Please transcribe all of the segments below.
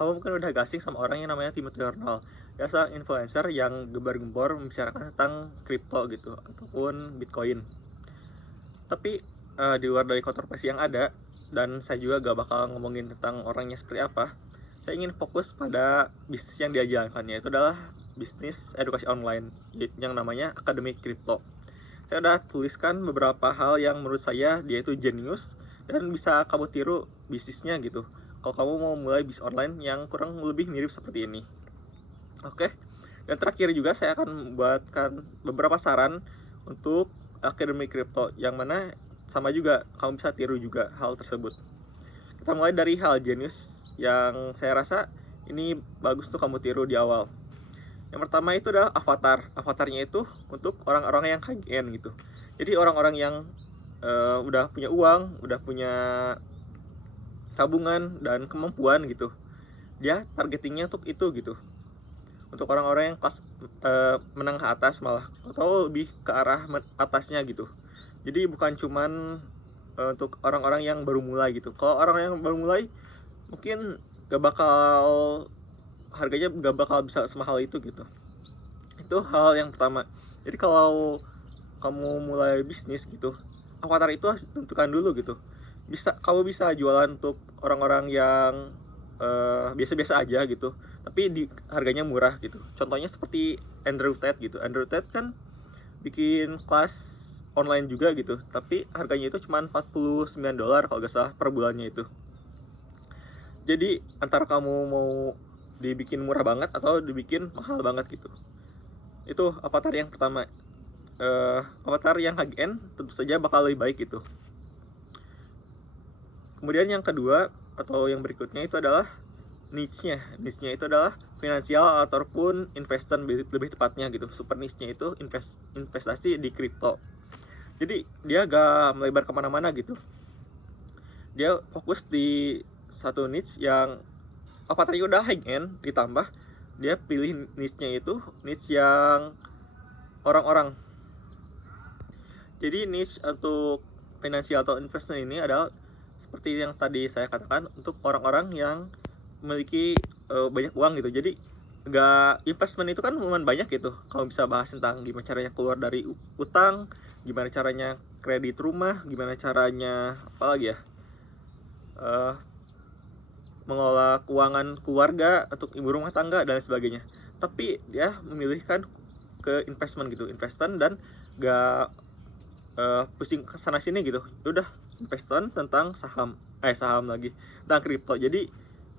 kamu mungkin udah gak asing sama orang yang namanya Timothy Arnold. Dia seorang influencer yang gembar-gembor membicarakan tentang kripto gitu ataupun Bitcoin. Tapi di luar dari kontroversi yang ada, dan saya juga gak bakal ngomongin tentang orangnya seperti apa. Saya ingin fokus pada bisnis yang dia jalankan, yaitu adalah bisnis edukasi online yang namanya Akademi Kripto. Saya udah tuliskan beberapa hal yang menurut saya dia itu jenius dan bisa kamu tiru bisnisnya gitu. Kalau kamu mau mulai bisnis online yang kurang lebih mirip seperti ini. Oke. Dan terakhir juga saya akan membuatkan beberapa saran untuk Akademi Kripto yang mana sama juga kamu bisa tiru juga hal tersebut. Kita mulai dari hal jenius yang saya rasa ini bagus tuh kamu tiru di awal. Yang pertama itu adalah avatar. Avatarnya itu untuk orang-orang yang high end gitu. Jadi orang-orang yang udah punya uang, udah punya tabungan dan kemampuan gitu. Dia targetingnya untuk itu gitu. Untuk orang-orang yang kelas menengah atas malah, atau lebih ke arah atasnya gitu. Jadi bukan cuman untuk orang-orang yang baru mulai gitu. Kalau orang yang baru mulai mungkin gak bakal, harganya gak bakal bisa semahal itu gitu. Itu hal yang pertama. Jadi kalau kamu mulai bisnis gitu, avatar itu harus tentukan dulu gitu. Kamu bisa jualan untuk orang-orang yang biasa-biasa aja gitu, tapi harganya murah gitu. Contohnya seperti Andrew Tate gitu. Andrew Tate kan bikin kelas online juga gitu, tapi harganya itu cuma $49 kalau gak salah per bulannya itu. Jadi antara kamu mau dibikin murah banget atau dibikin mahal banget gitu. Itu avatar yang pertama. Avatar yang high end tentu saja bakal lebih baik gitu. Kemudian yang kedua atau yang berikutnya itu adalah niche-nya. Niche-nya itu adalah finansial ataupun investment lebih tepatnya gitu. Super niche-nya itu investasi di kripto. Jadi dia gak melebar kemana-mana gitu. Dia fokus di satu niche yang avatarnya udah high end, ditambah dia pilih niche-nya itu niche yang orang-orang. Jadi niche untuk finansial atau investment ini adalah seperti yang tadi saya katakan, untuk orang-orang yang memiliki banyak uang gitu. Jadi investment itu kan lumayan banyak gitu. Kalau bisa bahas tentang gimana caranya keluar dari utang, gimana caranya kredit rumah, gimana caranya apalagi ya, mengelola keuangan keluarga untuk ibu rumah tangga dan sebagainya. Tapi dia memilihkan ke investment gitu, investment, dan gak pusing kesana sini gitu. Udah investment tentang saham lagi, tentang kripto. Jadi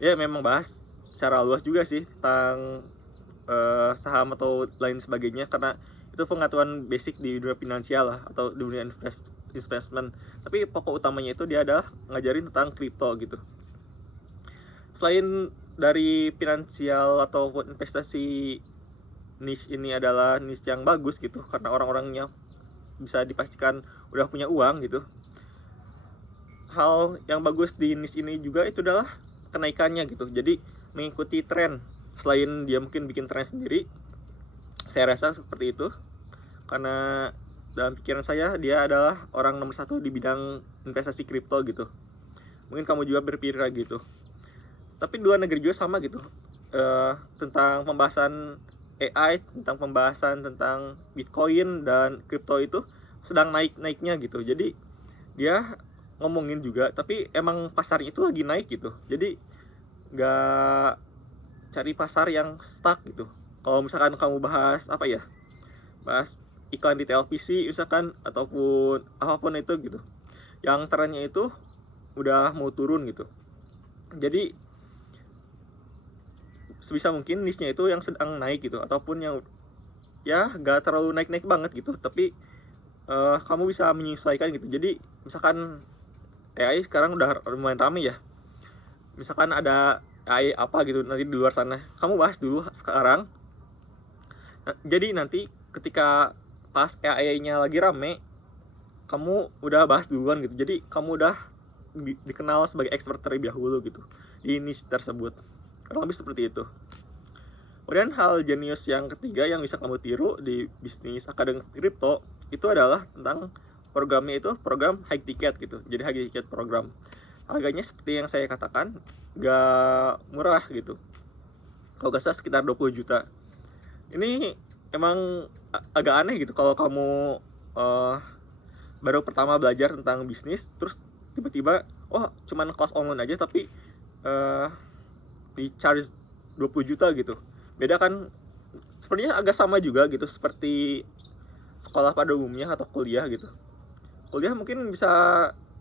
ya memang bahas secara luas juga sih tentang saham atau lain sebagainya, karena itu pengetahuan basic di dunia finansial lah, atau di dunia investment. Tapi pokok utamanya itu dia adalah ngajarin tentang kripto gitu. Selain dari finansial atau investasi, niche ini adalah niche yang bagus gitu, karena orang-orangnya bisa dipastikan udah punya uang gitu. Hal yang bagus di niche ini juga itu adalah kenaikannya gitu. Jadi mengikuti tren. Selain dia mungkin bikin tren sendiri, saya rasa seperti itu, karena dalam pikiran saya dia adalah orang nomor satu di bidang investasi kripto gitu. Mungkin kamu juga berpikir kayak gitu. Tapi dua negeri juga sama gitu, tentang pembahasan AI, tentang pembahasan tentang Bitcoin dan kripto itu sedang naik-naiknya gitu. Jadi dia ngomongin juga, tapi emang pasarnya itu lagi naik gitu. Jadi gak cari pasar yang stuck gitu. Kalau misalkan kamu bahas bahas iklan di televisi misalkan, ataupun apapun itu gitu, yang trennya itu udah mau turun gitu. Jadi sebisa mungkin niche-nya itu yang sedang naik gitu, ataupun yang ya gak terlalu naik-naik banget gitu, tapi kamu bisa menyesuaikan gitu. Jadi misalkan AI sekarang udah lumayan rame ya, misalkan ada AI apa gitu nanti di luar sana, kamu bahas dulu sekarang. Jadi nanti ketika pas AI-nya lagi rame, kamu udah bahas duluan gitu. Jadi kamu udah dikenal sebagai expert terlebih dahulu gitu di niche tersebut. Kurang lebih seperti itu. Kemudian hal jenius yang ketiga yang bisa kamu tiru di bisnis akademi kripto itu adalah tentang programnya, itu program high ticket gitu. Jadi high ticket program, harganya seperti yang saya katakan, gak murah gitu. Kalau gak salah sekitar 20 juta. Ini emang agak aneh gitu kalau kamu baru pertama belajar tentang bisnis, terus tiba-tiba cuman kelas online aja tapi di charge 20 juta gitu. Beda kan, sebenarnya agak sama juga gitu seperti sekolah pada umumnya atau kuliah gitu. Kuliah mungkin bisa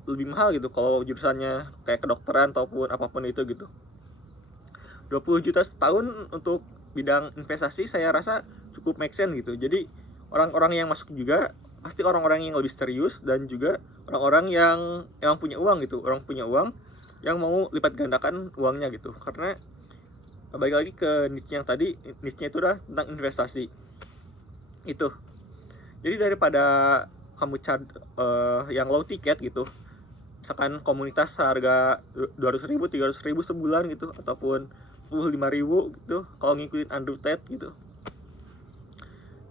lebih mahal gitu kalau jurusannya kayak kedokteran ataupun apapun itu gitu. 20 juta setahun untuk bidang investasi saya rasa cukup make sense gitu. Jadi orang-orang yang masuk juga pasti orang-orang yang lebih serius dan juga orang-orang yang emang punya uang gitu. Orang punya uang yang mau lipat gandakan uangnya gitu. Karena balik lagi ke niche yang tadi, niche-nya itu udah tentang investasi itu. Jadi daripada kamu cari yang low ticket gitu, misalkan komunitas harga 200.000, 300.000 sebulan gitu, ataupun 25.000 gitu kalau ngikutin Andrew Tate gitu,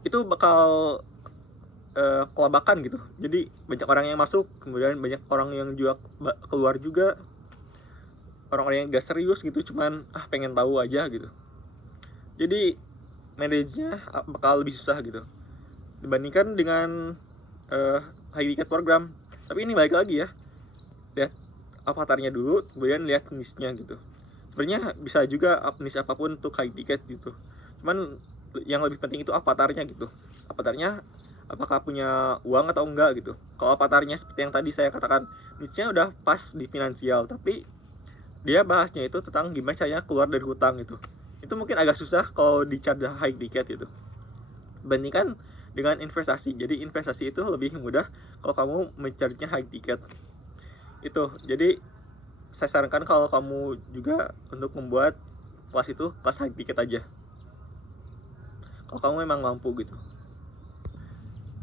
itu bakal kelabakan gitu. Jadi banyak orang yang masuk, kemudian banyak orang yang juga keluar juga, orang-orang yang gak serius gitu, cuman pengen tahu aja gitu. Jadi manage-nya bakal lebih susah gitu dibandingkan dengan high ticket program. Tapi ini balik lagi ya, lihat avatarnya dulu, kemudian lihat niche-nya gitu. Sebenarnya bisa juga niche apapun untuk high ticket gitu, cuman yang lebih penting itu avatarnya gitu. Avatarnya apakah punya uang atau enggak gitu. Kalau avatarnya seperti yang tadi saya katakan, niche-nya udah pas di finansial, tapi dia bahasnya itu tentang gimana caranya keluar dari hutang gitu. Itu mungkin agak susah kalau dicari high ticket gitu, bandingkan dengan investasi. Jadi investasi itu lebih mudah kalau kamu mencarinya high ticket itu. Jadi saya sarankan kalau kamu juga untuk membuat kelas itu kelas high ticket aja kalau kamu memang mampu gitu.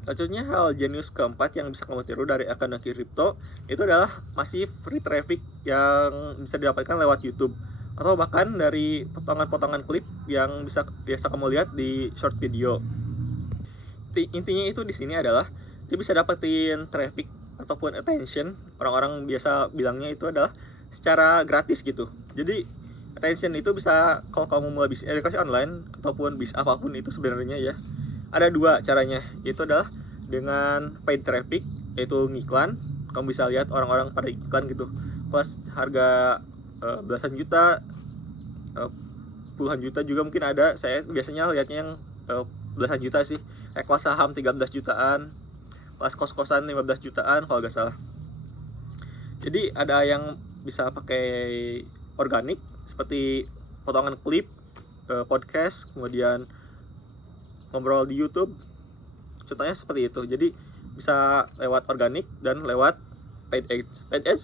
Selanjutnya, hal jenius keempat yang bisa kamu tiru dari akun kripto itu adalah masih free traffic yang bisa didapatkan lewat YouTube atau bahkan dari potongan-potongan klip yang biasa kamu lihat di short video. Intinya itu di sini adalah dia bisa dapetin traffic ataupun attention. Orang-orang biasa bilangnya itu adalah secara gratis gitu. Jadi attention itu bisa, kalau kamu mulai bisnis edukasi online ataupun bisnis apapun itu sebenarnya ya, ada dua caranya, yaitu adalah dengan paid traffic, yaitu ngiklan. Kamu bisa lihat orang-orang pada iklan gitu, kelas harga belasan juta, puluhan juta juga mungkin ada. Saya biasanya lihatnya yang belasan juta sih, kayak kelas saham 13 jutaan, kelas kos-kosan 15 jutaan kalau gak salah. Jadi ada yang bisa pakai organik seperti potongan klip, podcast, kemudian ngobrol di YouTube, contohnya seperti itu. Jadi bisa lewat organik dan lewat paid ads. Paid ads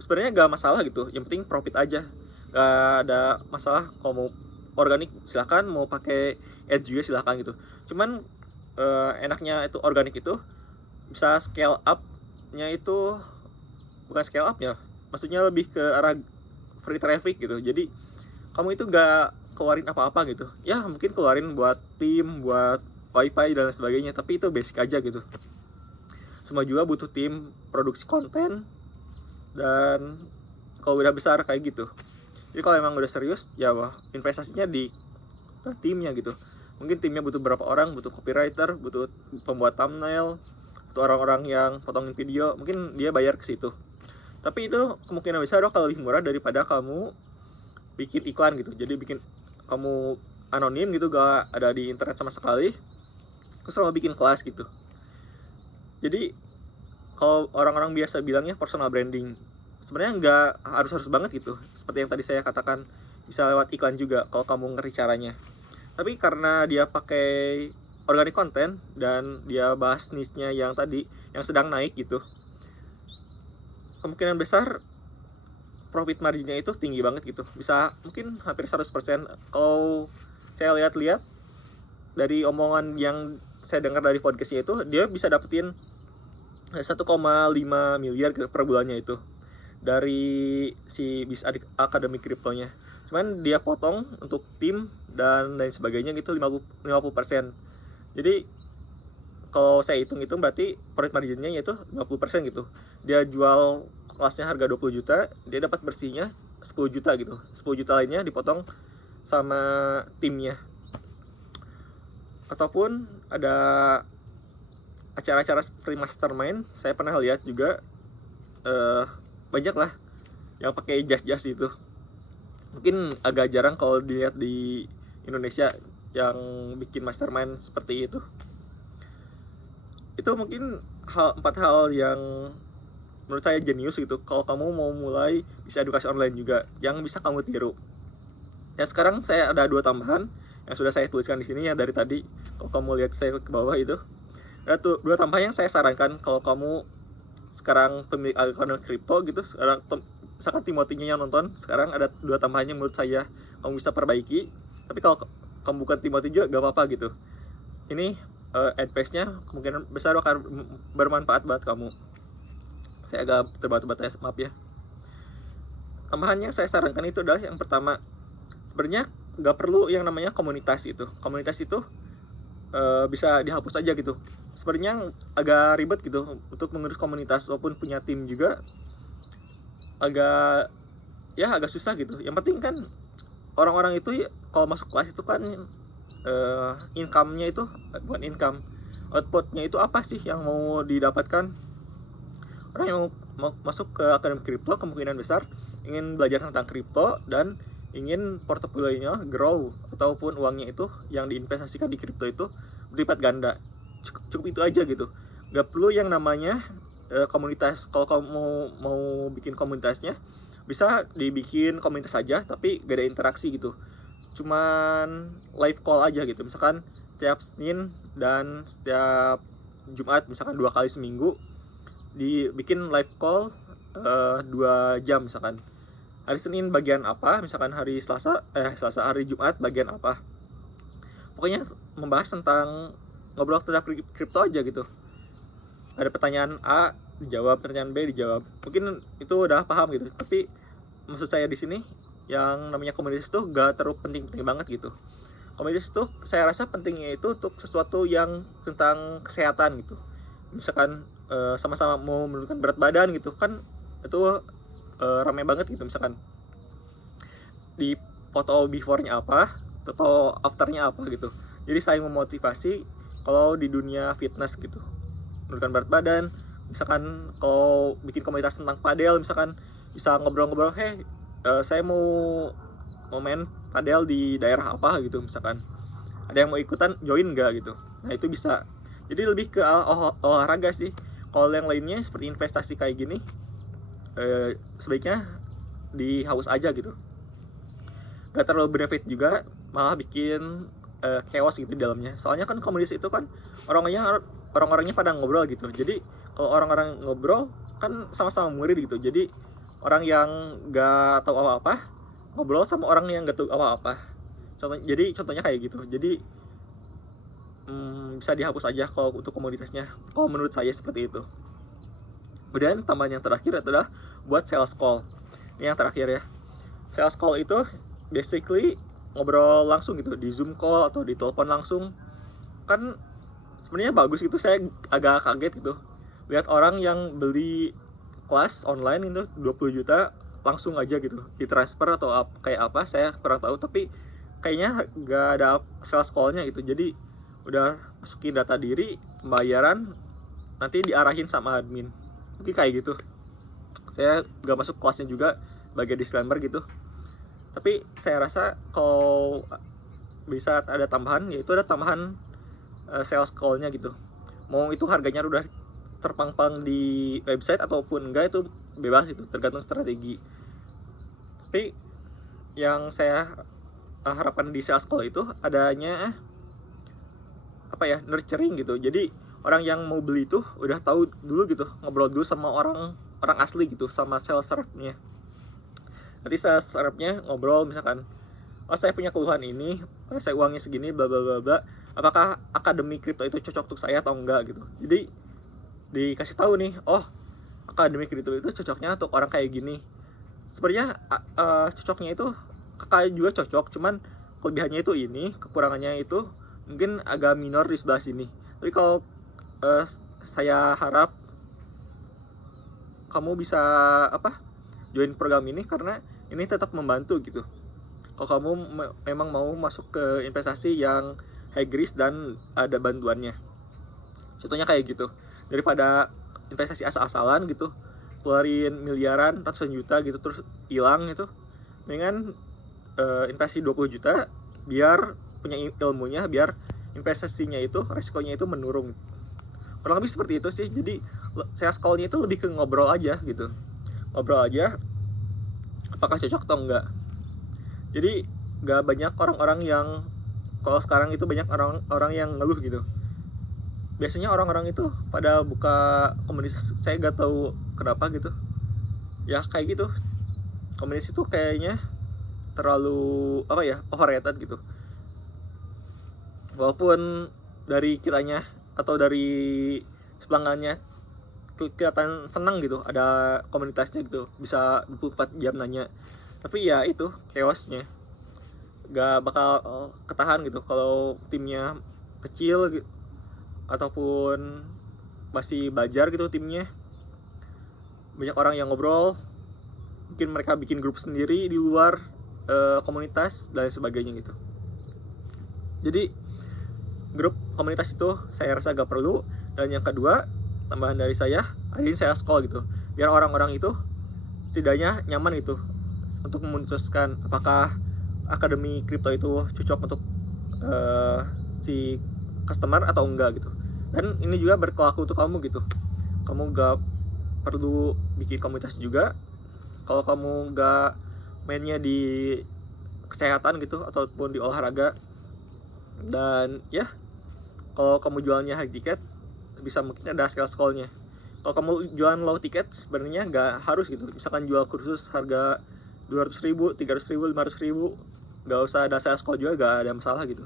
sebenarnya gak masalah gitu, yang penting profit aja, gak ada masalah. Kalau mau organik silahkan, mau pakai ads juga silahkan gitu. Cuman enaknya itu organik itu bisa scale up nya, itu bukan scale up ya, maksudnya lebih ke arah free traffic gitu. Jadi kamu itu gak keluarin apa-apa gitu ya, mungkin keluarin buat tim, buat wifi dan sebagainya, tapi itu basic aja gitu. Semua juga butuh tim produksi konten, dan kalau udah besar kayak gitu, jadi kalau emang udah serius ya investasinya di timnya gitu. Mungkin timnya butuh berapa orang, butuh copywriter, butuh pembuat thumbnail, butuh orang-orang yang potongin video, mungkin dia bayar ke situ. Tapi itu kemungkinan besar kalau lebih murah daripada kamu bikin iklan gitu. Jadi bikin kamu anonim gitu, gak ada di internet sama sekali, terus sama bikin kelas gitu. Jadi kalau orang-orang biasa bilangnya personal branding, sebenarnya nggak harus banget gitu. Seperti yang tadi saya katakan, bisa lewat iklan juga kalau kamu ngerti caranya. Tapi karena dia pakai organic content dan dia bahas niche-nya yang tadi yang sedang naik gitu, kemungkinan besar profit marginnya itu tinggi banget gitu, bisa mungkin hampir 100%. Kalau saya lihat-lihat dari omongan yang saya dengar dari podcastnya itu, dia bisa dapetin 1,5 miliar per bulannya itu dari si bis akademi kriptonya. Cuman dia potong untuk tim dan lain sebagainya gitu 50%. Jadi kalau saya hitung-hitung berarti profit marginnya itu 50% gitu. Dia jual kelasnya harga 20 juta, dia dapat bersihnya 10 juta gitu, 10 juta lainnya dipotong sama timnya. Ataupun ada acara-acara seperti mastermind, saya pernah lihat juga banyak lah yang pakai jas-jas itu. Mungkin agak jarang kalau dilihat di Indonesia yang bikin mastermind seperti itu. Itu mungkin 4 hal yang menurut saya jenius gitu kalau kamu mau mulai bisa edukasi online juga yang bisa kamu tiru. Ya sekarang saya ada 2 tambahan yang sudah saya tuliskan di sini ya dari tadi. Kalau kamu lihat saya ke bawah itu ada 2 tambahan yang saya sarankan kalau kamu sekarang pemilik akun kripto gitu. Sekarang misalkan Timothy-nya yang nonton, sekarang ada 2 tambahannya menurut saya kamu bisa perbaiki. Tapi kalau kamu bukan Timothy juga gak apa-apa gitu. Ini advice-nya kemungkinan besar akan bermanfaat buat kamu. Saya agak terbata-bata, maaf ya. Tambahannya saya sarankan itu adalah yang pertama, sebenarnya gak perlu yang namanya komunitas itu. Komunitas itu bisa dihapus aja gitu. Sebenarnya agak ribet gitu untuk mengurus komunitas, walaupun punya tim juga agak susah gitu. Yang penting kan orang-orang itu kalau masuk kelas itu kan income-nya itu bukan income, output-nya itu apa sih yang mau didapatkan. Orang yang mau masuk ke akademi kripto kemungkinan besar ingin belajar tentang kripto dan ingin portofolionya grow, ataupun uangnya itu yang diinvestasikan di kripto itu berlipat ganda. Cukup itu aja gitu, gak perlu yang namanya komunitas. Kalau kamu mau bikin komunitasnya bisa dibikin komunitas aja tapi gak ada interaksi gitu, cuman live call aja gitu. Misalkan setiap Senin dan setiap Jumat, misalkan 2 kali seminggu dibikin live call 2 jam. Misalkan hari Senin bagian apa, misalkan hari hari Jumat bagian apa. Pokoknya membahas tentang, ngobrol tentang kripto aja gitu. Ada pertanyaan A dijawab, pertanyaan B dijawab. Mungkin itu udah paham gitu. Tapi maksud saya di sini yang namanya komunitas itu gak terlalu penting banget gitu. Komunitas itu saya rasa pentingnya itu untuk sesuatu yang tentang kesehatan gitu. Misalkan sama-sama mau menurunkan berat badan gitu kan, itu ramai banget gitu. Misalkan di foto before-nya apa, foto after-nya apa gitu. Jadi saling memotivasi kalau di dunia fitness gitu, menurunkan berat badan. Misalkan kalau bikin komunitas tentang padel, misalkan bisa ngobrol-ngobrol, saya mau main padel di daerah apa gitu. Misalkan ada yang mau ikutan, join nggak gitu. Nah itu bisa. Jadi lebih ke olahraga sih. Kalau yang lainnya seperti investasi kayak gini, sebaiknya dihapus aja gitu. Gak terlalu benefit juga, malah bikin chaos gitu di dalamnya. Soalnya kan komunitas itu kan orang-orangnya pada ngobrol gitu. Jadi kalau orang-orang ngobrol kan sama-sama murid gitu. Jadi orang yang gak tahu apa-apa ngobrol sama orang yang gak tahu apa-apa. Contohnya kayak gitu. Jadi bisa dihapus aja kalau untuk komunitasnya. Kalau menurut saya seperti itu. Kemudian tambahan yang terakhir adalah buat sales call. Ini yang terakhir ya. Sales call itu basically ngobrol langsung gitu, di Zoom call atau di telepon langsung. Kan sebenarnya bagus gitu. Saya agak kaget gitu lihat orang yang beli kelas online itu 20 juta langsung aja gitu ditransfer atau kayak apa, saya kurang tahu. Tapi kayaknya gak ada sales call-nya gitu. Jadi udah masukin data diri, pembayaran, nanti diarahin sama admin. Mungkin kayak gitu. Saya gak masuk kelasnya juga, bagian disclaimer gitu. Tapi saya rasa kalau bisa ada tambahan, yaitu ada tambahan sales call-nya gitu. Mau itu harganya udah terpampang di website ataupun enggak, itu bebas, itu tergantung strategi. Tapi yang saya harapkan di sales call itu adanya nurturing gitu. Jadi orang yang mau beli itu udah tahu dulu gitu, ngobrol dulu sama orang asli gitu, sama sales rep-nya. Nanti sales rep-nya ngobrol, misalkan, saya punya keluhan ini, saya uangnya segini, bla bla bla bla, apakah akademi kripto itu cocok untuk saya atau enggak gitu. Jadi dikasih tahu nih, akademi kripto itu cocoknya untuk orang kayak gini. Sebenarnya cocoknya itu kakak juga cocok, cuman kelebihannya itu ini, kekurangannya itu mungkin agak minor di sebelah sini. Tapi kalau saya harap kamu bisa join program ini, karena ini tetap membantu gitu. Kalau kamu memang mau masuk ke investasi yang high risk dan ada bantuannya. Contohnya kayak gitu. Daripada investasi asal-asalan gitu, keluarin miliaran, ratusan juta gitu terus hilang gitu. Mendingan investasi 20 juta biar punya ilmunya, biar investasinya itu resikonya itu menurun. Kurang lebih seperti itu sih. Jadi sales call-nya itu lebih ke ngobrol aja gitu. Ngobrol aja apakah cocok atau enggak. Jadi gak banyak orang-orang yang, kalau sekarang itu banyak orang-orang yang ngeluh gitu. Biasanya orang-orang itu pada buka komunitas, saya gak tahu kenapa gitu. Ya kayak gitu. Komunitas itu kayaknya terlalu overrated gitu. Walaupun dari kitanya atau dari pelanggannya kelihatan senang gitu ada komunitasnya gitu, bisa 24 jam nanya, tapi ya itu chaosnya gak bakal ketahan gitu kalau timnya kecil gitu, ataupun masih belajar gitu timnya, banyak orang yang ngobrol, mungkin mereka bikin grup sendiri di luar komunitas dan sebagainya gitu. Jadi grup komunitas itu saya rasa gak perlu. Dan yang kedua, tambahan dari saya, adain sales call gitu, biar orang-orang itu setidaknya nyaman gitu untuk memutuskan apakah akademi kripto itu cocok untuk si customer atau enggak gitu. Dan ini juga berlaku untuk kamu gitu, kamu gak perlu bikin komunitas juga kalau kamu gak mainnya di kesehatan gitu ataupun di olahraga. Dan ya kalau kamu jualnya high ticket, bisa mungkin ada sales call-nya. Kalau kamu jualan low ticket, sebenarnya nggak harus gitu. Misalkan jual kursus harga 200.000, 300.000, 500.000, nggak usah ada sales call juga, nggak ada masalah gitu.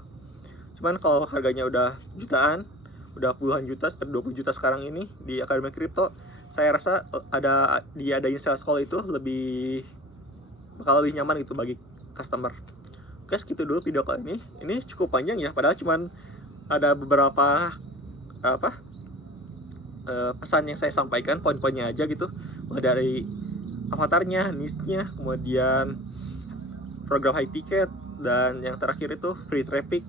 Cuman kalau harganya udah jutaan, udah puluhan juta, seperti 20 juta sekarang ini di akademi kripto, saya rasa diadain sales call itu bakal lebih nyaman gitu bagi customer. Oke, segitu dulu video kali ini. Ini cukup panjang ya, padahal cuman ada beberapa pesan yang saya sampaikan, poin-poinnya aja gitu, mulai dari avatarnya, niche-nya, kemudian program high ticket, dan yang terakhir itu free traffic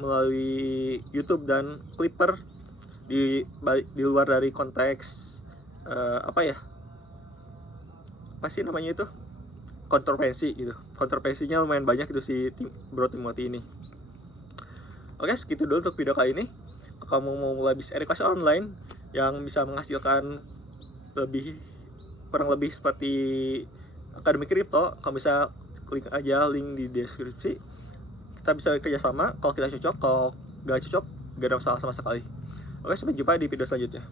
melalui YouTube dan Clipper di luar dari konteks kontroversi gitu. Kontroversinya lumayan banyak gitu si Bro Timothy ini. Oke, segitu dulu untuk video kali ini. Kalau kamu mau mulai bisnis edukasi online yang bisa menghasilkan kurang lebih seperti akademi kripto, kamu bisa klik aja link di deskripsi. Kita bisa kerjasama kalau kita cocok. Kalau gak cocok, gak ada masalah sama sekali. Oke, sampai jumpa di video selanjutnya.